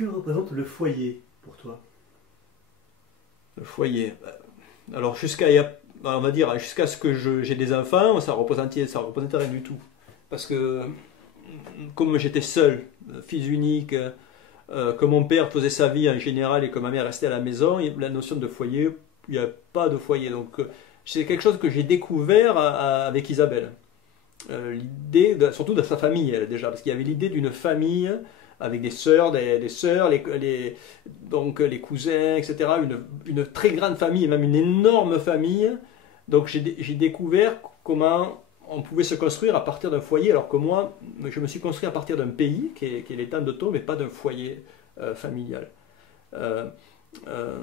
Que représente le foyer pour toi? Le foyer. Alors on va dire, jusqu'à ce que j'ai des enfants, ça représentait rien du tout. Parce que comme j'étais seul, fils unique, que mon père faisait sa vie en général et que ma mère restait à la maison, la notion de foyer, il n'y a pas de foyer. Donc c'est quelque chose que j'ai découvert avec Isabelle. L'idée, surtout de sa famille, elle, déjà, parce qu'il y avait l'idée d'une famille avec des sœurs, des sœurs, donc les cousins, etc. Une très grande famille, même une énorme famille. Donc j'ai découvert comment on pouvait se construire à partir d'un foyer, alors que moi, je me suis construit à partir d'un pays, qui est l'étang de Thau, mais pas d'un foyer familial. Euh, euh,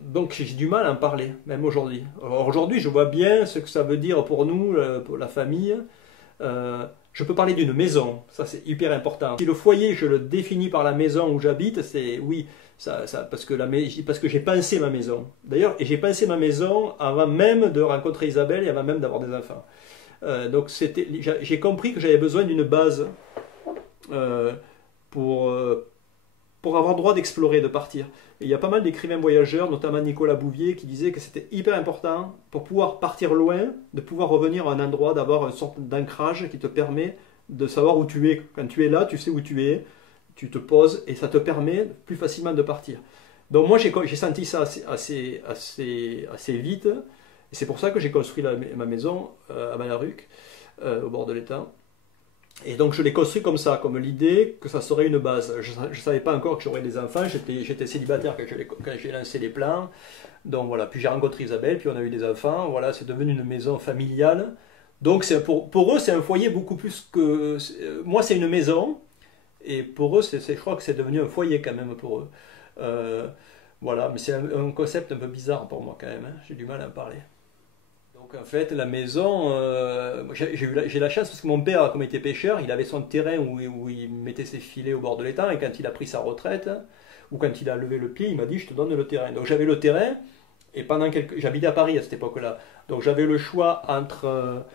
donc j'ai du mal à en parler, même aujourd'hui. Alors, aujourd'hui, je vois bien ce que ça veut dire pour nous, pour la famille. Je peux parler d'une maison, ça c'est hyper important. Si le foyer, je le définis par la maison où j'habite, c'est oui, parce que j'ai pensé ma maison. D'ailleurs, et j'ai pensé ma maison avant même de rencontrer Isabelle et avant même d'avoir des enfants. Donc j'ai compris que j'avais besoin d'une base euh, pour, euh, pour avoir le droit d'explorer, de partir. Et il y a pas mal d'écrivains voyageurs, notamment Nicolas Bouvier, qui disait que c'était hyper important pour pouvoir partir loin, de pouvoir revenir à un endroit, d'avoir une sorte d'ancrage qui te permet de savoir où tu es. Quand tu es là, tu sais où tu es, tu te poses et ça te permet plus facilement de partir. Donc moi j'ai senti ça assez vite, et c'est pour ça que j'ai construit ma maison à Malaruc, au bord de l'étang. Et donc je l'ai construit comme ça, comme l'idée que ça serait une base. Je ne savais pas encore que j'aurais des enfants, j'étais célibataire quand j'ai lancé les plans. Donc voilà, puis j'ai rencontré Isabelle, puis on a eu des enfants. Voilà, c'est devenu une maison familiale. Donc pour eux, c'est un foyer beaucoup plus que... Moi, c'est une maison, et pour eux, je crois que c'est devenu un foyer quand même pour eux. Euh, voilà, mais c'est un concept un peu bizarre pour moi quand même, hein. J'ai du mal à en parler. Donc en fait, la maison, j'ai la chance parce que mon père, comme il était pêcheur, il avait son terrain où il mettait ses filets au bord de l'étang et quand il a pris sa retraite, ou quand il a levé le pied, il m'a dit je te donne le terrain. Donc j'avais le terrain et j'habitais à Paris à cette époque-là. Donc j'avais le choix entre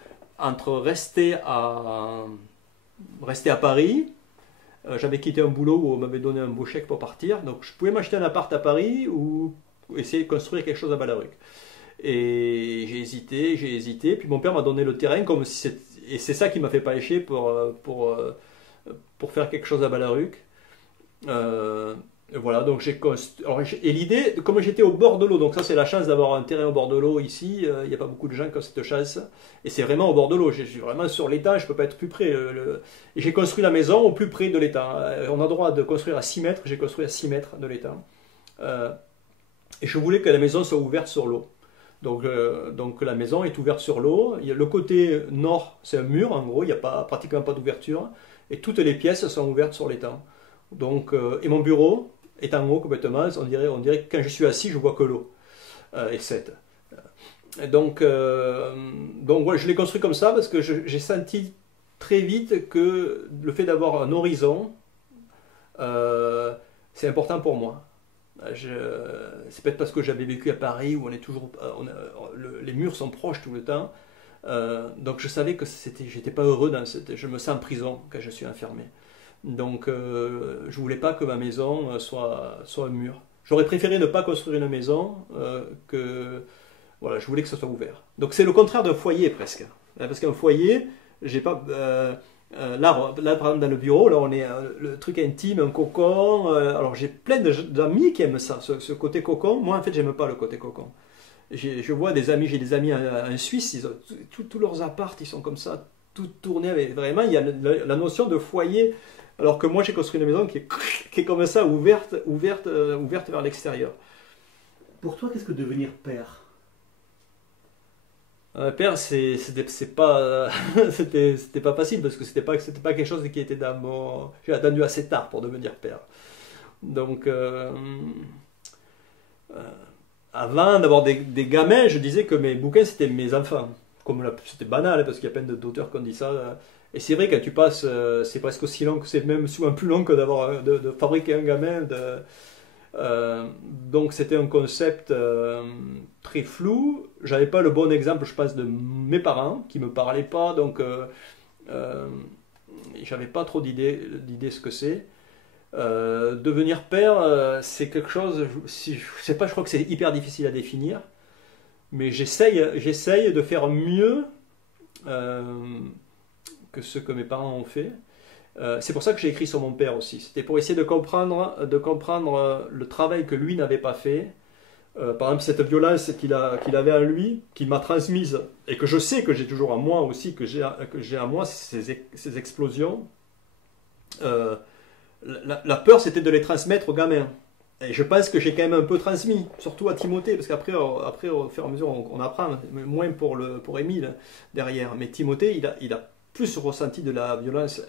rester à Paris. J'avais quitté un boulot où on m'avait donné un beau chèque pour partir. Donc je pouvais m'acheter un appart à Paris ou essayer de construire quelque chose à Ballaruc. Et j'ai hésité, puis mon père m'a donné le terrain comme si c'était... Et c'est ça qui m'a fait pêcher pour faire quelque chose à Ballaruc. Et voilà, donc et l'idée, comme j'étais au bord de l'eau, donc ça c'est la chance d'avoir un terrain au bord de l'eau ici, il n'y a pas beaucoup de gens qui ont cette chance. Et c'est vraiment au bord de l'eau, je suis vraiment sur l'étang, je ne peux pas être plus près. Et j'ai construit la maison au plus près de l'étang. On a le droit de construire à 6 mètres, j'ai construit à 6 mètres de l'étang. Et je voulais que la maison soit ouverte sur l'eau. Donc la maison est ouverte sur l'eau. Le côté nord, c'est un mur, en gros, il n'y a pratiquement pas d'ouverture. Et toutes les pièces sont ouvertes sur l'étang. Donc, et mon bureau est en haut complètement. On dirait que quand je suis assis, je vois que l'eau. Et 7. Donc voilà, je l'ai construit comme ça parce que j'ai senti très vite que le fait d'avoir un horizon, c'est important pour moi. C'est peut-être parce que j'avais vécu à Paris où on est toujours, les murs sont proches tout le temps. Donc je savais que j'étais pas heureux je me sens en prison quand je suis enfermé. Donc je voulais pas que ma maison soit un mur. J'aurais préféré ne pas construire une maison que voilà, je voulais que ce soit ouvert. Donc c'est le contraire d'un foyer presque. Parce qu'un foyer, j'ai pas là, par exemple, dans le bureau, là, on est le truc intime, un cocon. Alors, j'ai plein d'amis qui aiment ça, ce côté cocon. Moi, en fait, j'aime pas le côté cocon. Je vois j'ai des amis en Suisse, tous leurs apparts, ils sont comme ça, tout tournés avec. Vraiment, il y a la notion de foyer. Alors que moi, j'ai construit une maison qui est comme ça, ouverte vers l'extérieur. Pour toi, qu'est-ce que devenir père? Père, c'est pas, c'était pas facile parce que c'était pas quelque chose qui était dans mon. J'ai attendu assez tard pour devenir père. Donc, euh, avant d'avoir des gamins, je disais que mes bouquins c'était mes enfants. C'était banal parce qu'il y a plein d'auteurs qui ont dit ça. Et c'est vrai, quand tu passes, c'est presque aussi long que c'est même souvent plus long que de fabriquer un gamin. Donc c'était un concept très flou. J'avais pas le bon exemple, je pense, de mes parents qui me parlaient pas, donc euh, j'avais pas trop d'idées ce que c'est. Devenir père, c'est quelque chose, je sais pas, je crois que c'est hyper difficile à définir, mais j'essaye de faire mieux euh, que ce que mes parents ont fait. C'est pour ça que j'ai écrit sur mon père aussi. C'était pour essayer de comprendre le travail que lui n'avait pas fait. Par exemple, cette violence qu'il avait en lui, qu'il m'a transmise, et que je sais que j'ai toujours en moi aussi, que j'ai en moi, ces explosions. La peur, c'était de les transmettre aux gamins. Et je pense que j'ai quand même un peu transmis, surtout à Timothée, parce qu'après, au fur et à mesure, on apprend, moins pour Émile derrière. Mais Timothée, il a plus ressenti de la violence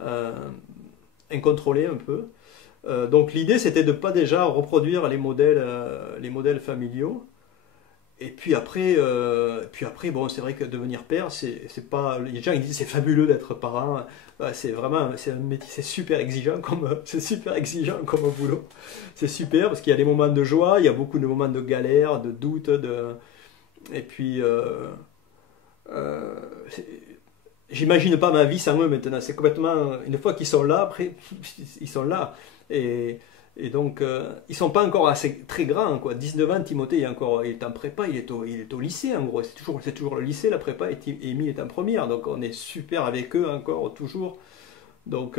euh, incontrôlée un peu. Donc l'idée, c'était de ne pas déjà reproduire les modèles familiaux. Et puis après, bon, c'est vrai que devenir père, c'est pas. Les gens ils disent c'est fabuleux d'être parent. Ouais, c'est vraiment, c'est un métier, c'est super exigeant comme boulot. C'est super parce qu'il y a des moments de joie, il y a beaucoup de moments de galère, de doute, et puis euh, c'est- j'imagine pas ma vie sans eux maintenant. C'est complètement, une fois qu'ils sont là, après, ils sont là. Et, et donc, ils sont pas encore assez très grands, quoi. 19 ans, Timothée, il est en prépa, il est au lycée, en gros. C'est toujours le lycée, la prépa, et Émile est en première. Donc, on est super avec eux encore, toujours. Donc,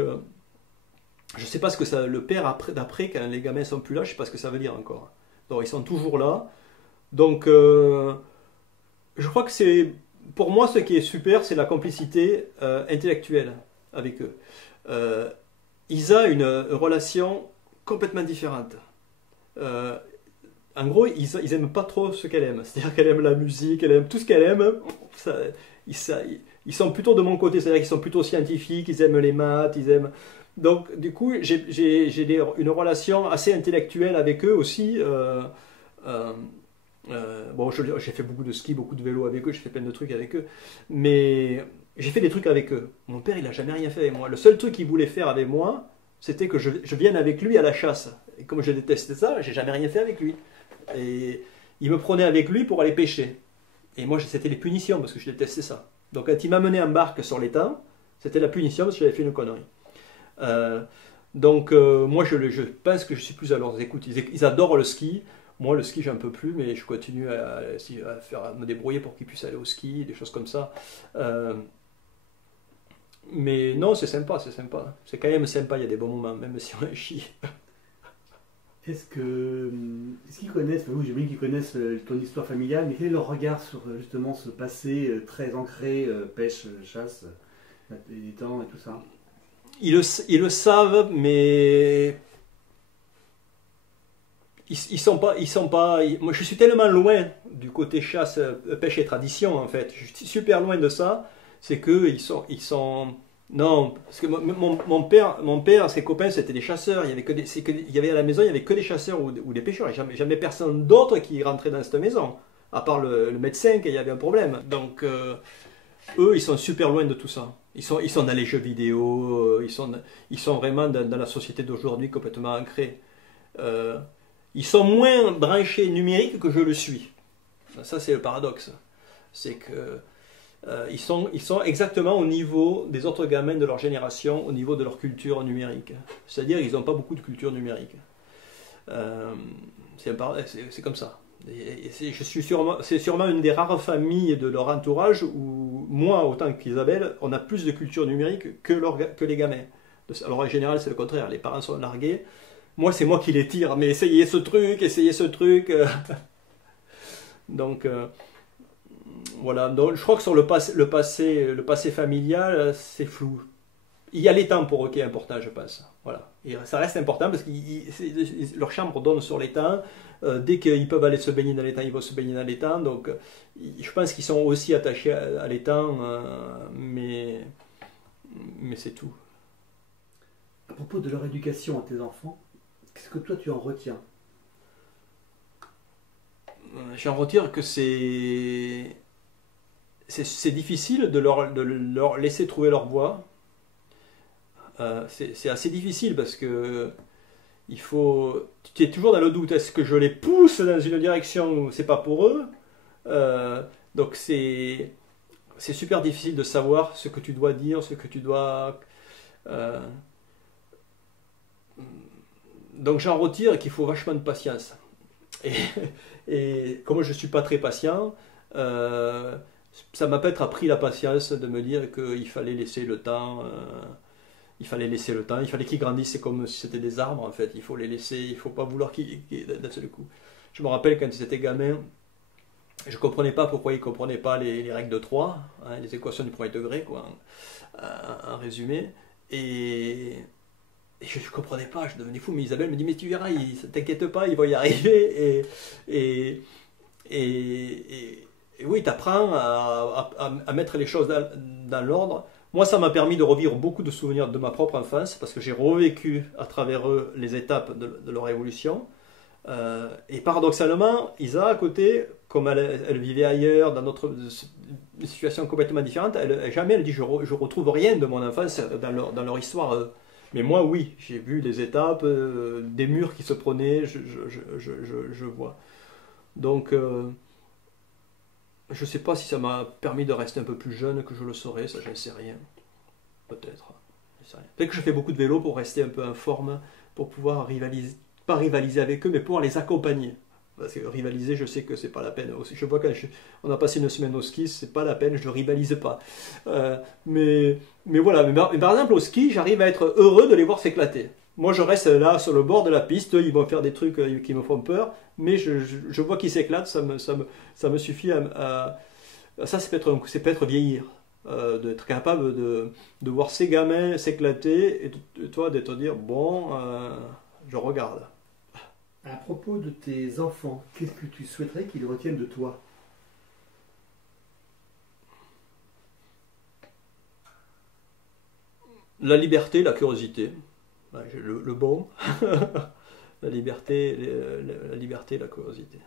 je sais pas ce que ça, le père d'après, quand les gamins sont plus là, je sais pas ce que ça veut dire encore. Donc, ils sont toujours là. Donc, je crois que pour moi, ce qui est super, c'est la complicité intellectuelle avec eux. Euh, Isa a une relation complètement différente. Euh, En gros, ils aiment pas trop ce qu'elle aime. C'est-à-dire qu'elle aime la musique, elle aime tout ce qu'elle aime. Ça, ça- ils sont plutôt de mon côté, c'est-à-dire qu'ils sont plutôt scientifiques, ils aiment les maths, ils aiment. Donc, du coup, une relation assez intellectuelle avec eux aussi. Euh, bon, j'ai fait beaucoup de ski, beaucoup de vélo avec eux, j'ai fait plein de trucs avec eux, mais j'ai fait des trucs avec eux. Mon père, il a jamais rien fait avec moi. Le seul truc qu'il voulait faire avec moi, c'était que je vienne avec lui à la chasse. Et comme je détestais ça, j'ai jamais rien fait avec lui. Et il me prenait avec lui pour aller pêcher. Et moi, c'était les punitions parce que je détestais ça. Donc, quand il m'amenait en barque sur l'étang, c'était la punition parce que j'avais fait une connerie. Euh, moi, je pense que je suis plus à leurs écoutes. Ils adorent le ski. Moi, le ski, j'en peux plus, mais je continue à me débrouiller pour qu'ils puissent aller au ski, des choses comme ça. Euh, mais non, c'est sympa, c'est sympa. C'est quand même sympa, il y a des bons moments, même si on chie. Est-ce qu'ils connaissent, enfin, oui, j'imagine qu'ils connaissent ton histoire familiale, mais quel est leur regard sur justement ce passé très ancré, pêche, chasse, les temps et tout ça? Ils le savent, mais ils sont pas. Moi, je suis tellement loin du côté chasse, pêche et tradition en fait. Je suis super loin de ça. C'est que non, parce que mon père, ses copains, c'était des chasseurs. Il y avait il y avait à la maison, il y avait que des chasseurs ou des pêcheurs. Il n'y avait jamais personne d'autre qui rentrait dans cette maison, à part le médecin qui avait un problème. Donc eux, ils sont super loin de tout ça. Ils sont dans les jeux vidéo. Ils sont vraiment dans la société d'aujourd'hui complètement ancrés. Euh, Ils sont moins branchés numériques que je le suis. Ça, c'est le paradoxe. C'est que ils sont exactement au niveau des autres gamins de leur génération, au niveau de leur culture numérique. C'est-à-dire qu'ils n'ont pas beaucoup de culture numérique. Euh, c'est comme ça. C'est sûrement une des rares familles de leur entourage où moi, autant qu'Isabelle, on a plus de culture numérique que les gamins. Alors en général, c'est le contraire. Les parents sont largués. Moi, c'est moi qui les tire. Mais essayez ce truc, essayez ce truc. Donc, voilà. Donc, je crois que sur le passé familial, c'est flou. Il y a l'étang pour eux qui est important, je pense. Voilà. Et ça reste important parce que leur chambre donne sur l'étang. Dès qu'ils peuvent aller se baigner dans l'étang, ils vont se baigner dans l'étang. Donc, je pense qu'ils sont aussi attachés à l'étang, mais c'est tout. À propos de leur éducation à tes enfants, qu'est-ce que toi tu en retiens? J'en retire que c'est difficile de leur laisser trouver leur voie. C'est assez difficile parce que tu es toujours dans le doute. Est-ce que je les pousse dans une direction où c'est pas pour eux? Euh, donc c'est super difficile de savoir ce que tu dois dire, ce que tu dois. euh, Donc j'en retire qu'il faut vachement de patience. Et, et comme je ne suis pas très patient, ça m'a peut-être appris la patience de me dire qu'il fallait laisser le temps. Il fallait laisser le temps, il fallait qu'ils grandissent, c'est comme si c'était des arbres en fait, il faut les laisser, il ne faut pas vouloir d'un seul coup. Je me rappelle quand j'étais gamin, je ne comprenais pas pourquoi ils ne comprenaient pas les règles de 3, hein, les équations du premier degré, quoi, en résumé, et je ne comprenais pas, je devenais fou, mais Isabelle me dit, mais tu verras, t'inquiète pas, ils vont y arriver, et oui, tu apprends à mettre les choses dans l'ordre. Moi, ça m'a permis de revivre beaucoup de souvenirs de ma propre enfance, parce que j'ai revécu à travers eux les étapes de leur évolution. Et paradoxalement, Isa, à côté, comme elle vivait ailleurs, dans une situation complètement différente, jamais elle dit je retrouve rien de mon enfance dans leur histoire. Mais moi, oui, j'ai vu les étapes, des murs qui se prenaient, je vois. Donc, je ne sais pas si ça m'a permis de rester un peu plus jeune que je le saurais, ça, je ne sais rien. Peut-être. Peut-être que je fais beaucoup de vélo pour rester un peu en forme, pour pouvoir rivaliser, pas rivaliser avec eux, mais pouvoir les accompagner. Parce que rivaliser, je sais que c'est pas la peine. Je vois quand on a passé une semaine au ski, c'est pas la peine, je ne rivalise pas. Mais voilà, mais par exemple au ski, j'arrive à être heureux de les voir s'éclater. Moi, je reste là sur le bord de la piste, ils vont faire des trucs qui me font peur, mais je vois qu'ils s'éclatent, ça me suffit ça, c'est peut-être vieillir, d'être capable de voir ces gamins s'éclater et de toi de te dire, bon, je regarde. À propos de tes enfants, qu'est-ce que tu souhaiterais qu'ils retiennent de toi? La liberté, la curiosité, le bon, la liberté, la curiosité.